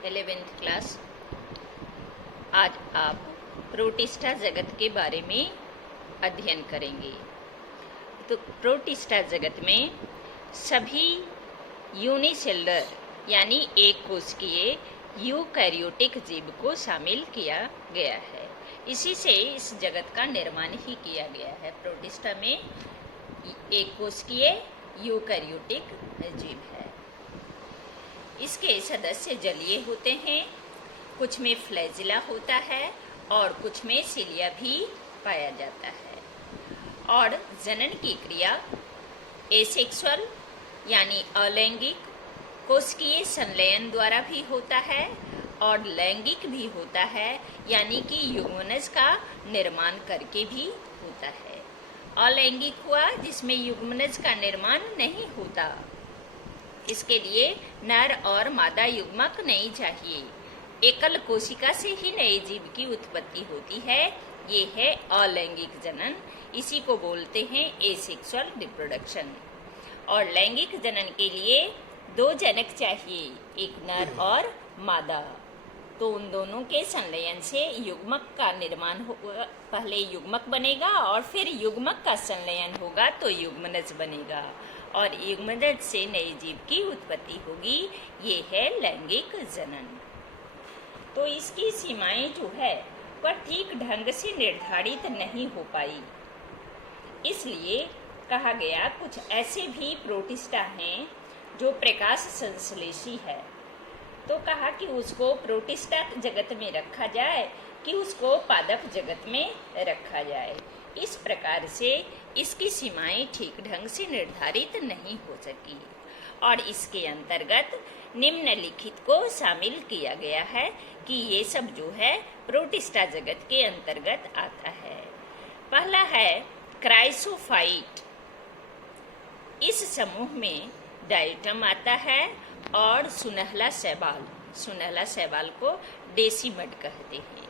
11th class. आज आप protista जगत के बारे में अध्ययन करेंगे। तो प्रोटिस्टा जगत में सभी यूनिसेलुलर यानी एक कोशिकीय यूकैरियोटिक जीव को शामिल किया गया है। इसी से इस जगत का निर्माण ही किया गया है। प्रोटिस्टा में एक कोशिकीय यूकैरियोटिक जीव है। इसके सदस्य जलीय होते हैं, कुछ में फ्लैजिला होता है और कुछ में सिलिया भी पाया जाता है। और जनन की क्रिया एसेक्सुअल यानी अलैंगिक कोशिकीय संलयन द्वारा भी होता है और लैंगिक भी होता है यानी कि युग्मनज का निर्माण करके भी होता है। अलैंगिक हुआ जिसमें युग्मनज का निर्माण नहीं होता। इसके लिए नर और मादा युग्मक नहीं चाहिए। एकल कोशिका से ही नए जीव की उत्पत्ति होती है। ये है अलैंगिक जनन। इसी को बोलते हैं एसेक्सुअल रिप्रोडक्शन। और लैंगिक जनन के लिए दो जनक चाहिए, एक नर और मादा। तो उन दोनों के संलयन से युग्मक का निर्माण होगा। पहले युग्मक बनेगा और फिर युग्मक का संलयन होगा तो युग्मनज बनेगा और युग्मनज से नए जीव की उत्पत्ति होगी। ये है लैंगिक जनन। तो इसकी सीमाएं जो है वह ठीक ढंग से निर्धारित नहीं हो पाई। इसलिए कहा गया कुछ ऐसे भी प्रोटिस्टा हैं जो प्रकाश संश्लेषी है। तो कहा कि उसको प्रोटिस्टा जगत में रखा जाए कि उसको पादप जगत में रखा जाए। इस प्रकार से इसकी सीमाएं ठीक ढंग से निर्धारित नहीं हो सकी और इसके अंतर्गत निम्नलिखित को शामिल किया गया है कि ये सब जो है प्रोटिस्टा जगत के अंतर्गत आता है। पहला है क्राइसोफाइट। इस समूह में डायटम आता है और सुनहला शैवाल को डेसीमड कहते हैं।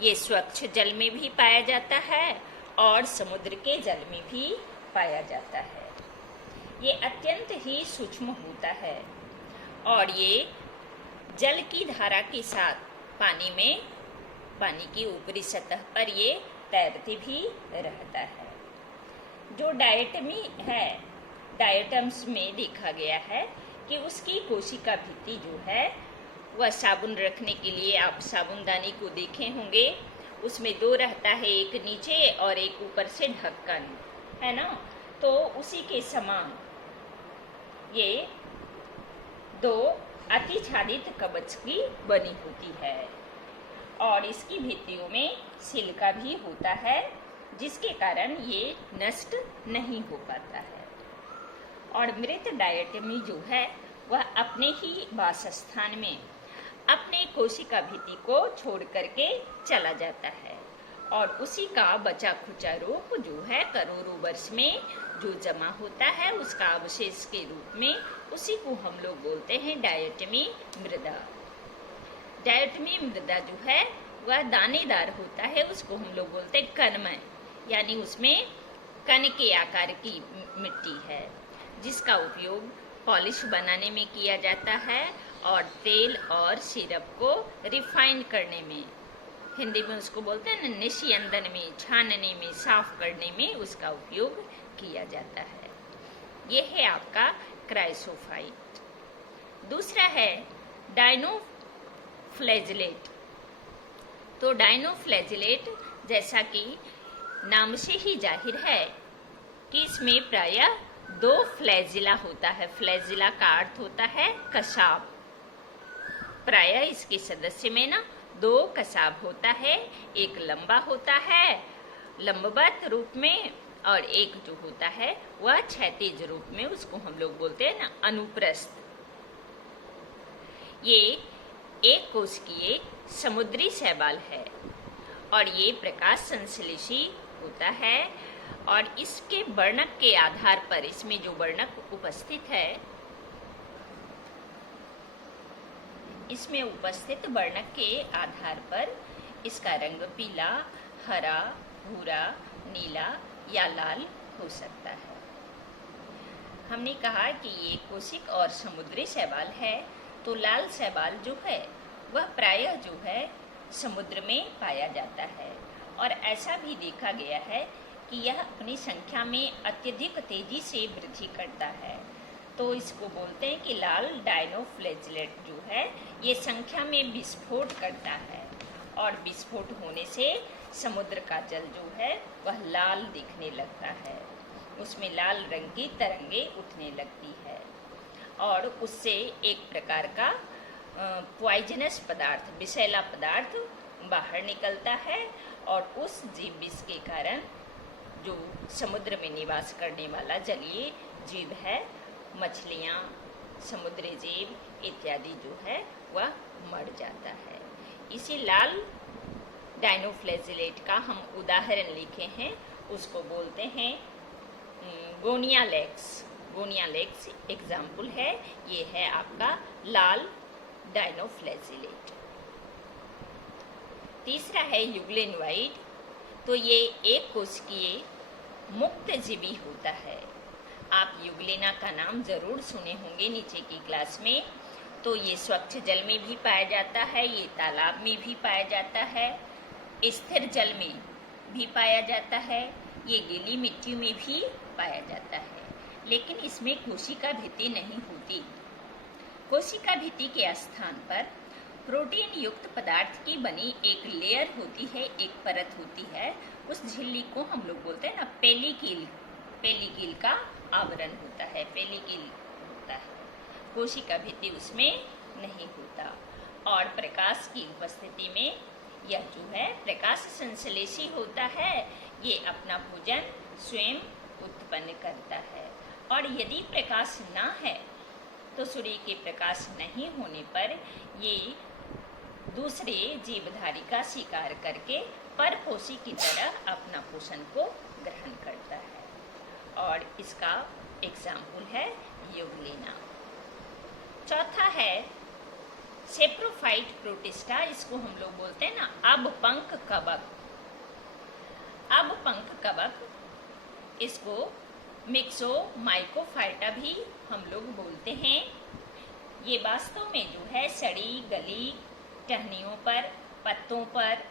ये स्वच्छ जल में भी पाया जाता है और समुद्र के जल में भी पाया जाता है। ये अत्यंत ही सूक्ष्म होता है और ये जल की धारा के साथ पानी की ऊपरी सतह पर ये तैरते भी रहता है। जो डायटमी है, डायटम्स में देखा गया है कि उसकी कोशिका भित्ति जो है वह साबुन रखने के लिए आप साबुनदानी को देखे होंगे। उसमें दो रहता है, एक नीचे और एक ऊपर से ढक्कन, है ना। तो उसी के समान ये दो अतिछादित कवच की बनी होती है और इसकी भित्तियों में सिलिका भी होता है जिसके कारण ये नष्ट नहीं हो पाता है। और मृत डायटमी जो है वह अपने ही वासस्थान में अपने कोशिका भित्ति को छोड़ करके चला जाता है और उसी का बचा खुचा रूप जो है करोड़ों वर्ष में जो जमा होता है उसका अवशेष के रूप में उसी को हम लोग बोलते हैं डायटमी मृदा। डायटमी मृदा जो है वह दानेदार होता है, उसको हम लोग बोलते हैं कणमय, यानी उसमें कण के आकार की मिट्टी है जिसका उपयोग पॉलिश बनाने में किया जाता है और तेल और सिरप को रिफाइन करने में, हिंदी में उसको बोलते हैं ना, निस्यंदन में, छानने में, साफ करने में उसका उपयोग किया जाता है। यह है आपका क्राइसोफाइट। दूसरा है डायनोफ्लैजिलेट। तो डायनोफ्लैजिलेट जैसा कि नाम से ही जाहिर है कि इसमें प्रायः दो फ्लैजिला होता है। फ्लैजिला का अर्थ होता है कसाब। प्रायः इसके सदस्य में ना दो कसाब होता है, एक लंबा होता है लंबवत रूप में और एक जो होता है वह क्षैतिज रूप में, उसको हम लोग बोलते हैं ना अनुप्रस्थ। ये एक कोशिकीय समुद्री शैवाल है और ये प्रकाश संश्लेषी होता है और इसके वर्णक के आधार पर, इसमें जो वर्णक उपस्थित है, इसमें उपस्थित वर्णक के आधार पर इसका रंग पीला, हरा, भूरा, नीला या लाल हो सकता है। हमने कहा कि ये कोशिक और समुद्री शैवाल है तो लाल शैवाल जो है वह प्रायः जो है समुद्र में पाया जाता है, और ऐसा भी देखा गया है कि यह अपनी संख्या में अत्यधिक तेजी से वृद्धि करता है। तो इसको बोलते हैं कि लाल डायनोफ्लैजेलेट जो है ये संख्या में विस्फोट करता है, और विस्फोट होने से समुद्र का जल जो है वह लाल दिखने लगता है, उसमें लाल रंग की तरंगे उठने लगती है, और उससे एक प्रकार का पॉइजनस पदार्थ, विषैला पदार्थ बाहर निकलता है, और उस जीव विष के कारण जो समुद्र में निवास करने वाला जलीय जीव है, मछलियाँ, समुद्री जीव इत्यादि जो है वह मर जाता है। इसी लाल डायनोफ्लैजेलेट का हम उदाहरण लिखे हैं, उसको बोलते हैं गोनिया लेक्स। गोनिया लेक्स एग्जाम्पल है, ये है आपका लाल डायनोफ्लैजेलेट। तीसरा है यूग्लेनोइड। तो ये एक कोशिकीय मुक्त जीवी होता है। आप यूग्लेना का नाम जरूर सुने होंगे नीचे की क्लास में। तो ये स्वच्छ जल में भी पाया जाता है, ये तालाब में भी पाया जाता है, स्थिर जल में भी पाया जाता है, ये गीली मिट्टी में भी पाया जाता है, लेकिन इसमें कोशिका भित्ति नहीं होती। कोशिका भित्ति के स्थान पर प्रोटीन युक्त पदार्थ की बनी एक लेयर होती है, एक परत होती है। उस झिल्ली को हम लोग बोलते हैं ना पेलिकील। पेलिकील का आवरण होता है, पेलिकील होता है। कोशिका भित्ति उसमें नहीं होता, और प्रकाश की उपस्थिति में यह जो है प्रकाश संश्लेषी होता है, ये अपना भोजन स्वयं उत्पन्न करता है। और यदि प्रकाश ना है तो सूर्य के प्रकाश नहीं होने पर ये दूसरे जीवधारी का शिकार करके परपोषी की तरह अपना पोषण को ग्रहण करता है, और इसका एग्जाम्पल है यूग्लेना। चौथा है सेप्रोफाइट प्रोटिस्टा। इसको हम लोग बोलते हैं ना अबपंख कवक। अबपंख कवक, इसको मिक्सोमाइकोफाइटा भी हम लोग बोलते हैं। ये वास्तव में जो है सड़ी गली टहनियों पर, पत्तों पर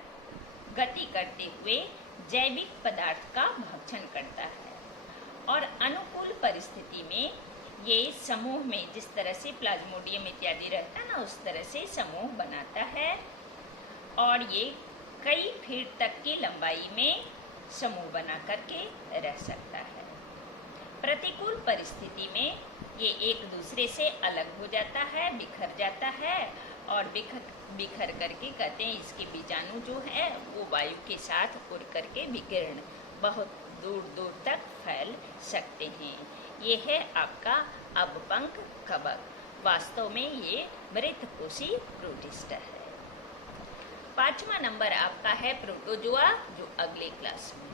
गति करते हुए जैविक पदार्थ का भक्षण करता है, और अनुकूल परिस्थिति में ये समूह में, जिस तरह से प्लाज्मोडियम इत्यादि रहता है ना, उस तरह से समूह बनाता है, और ये कई फीट तक की लंबाई में समूह बना करके रह सकता है। प्रतिकूल परिस्थिति में ये एक दूसरे से अलग हो जाता है, बिखर जाता है, और बिखर करके कहते हैं इसके बीजाणु जो है वो वायु के साथ उड़ करके विकिरण बहुत दूर दूर तक फैल सकते हैं। ये है आपका अबपंख कवक। वास्तव में ये मृतकोशी प्रोटिस्टा है। 5वां नंबर आपका है प्रोटोजोआ, जो अगले क्लास में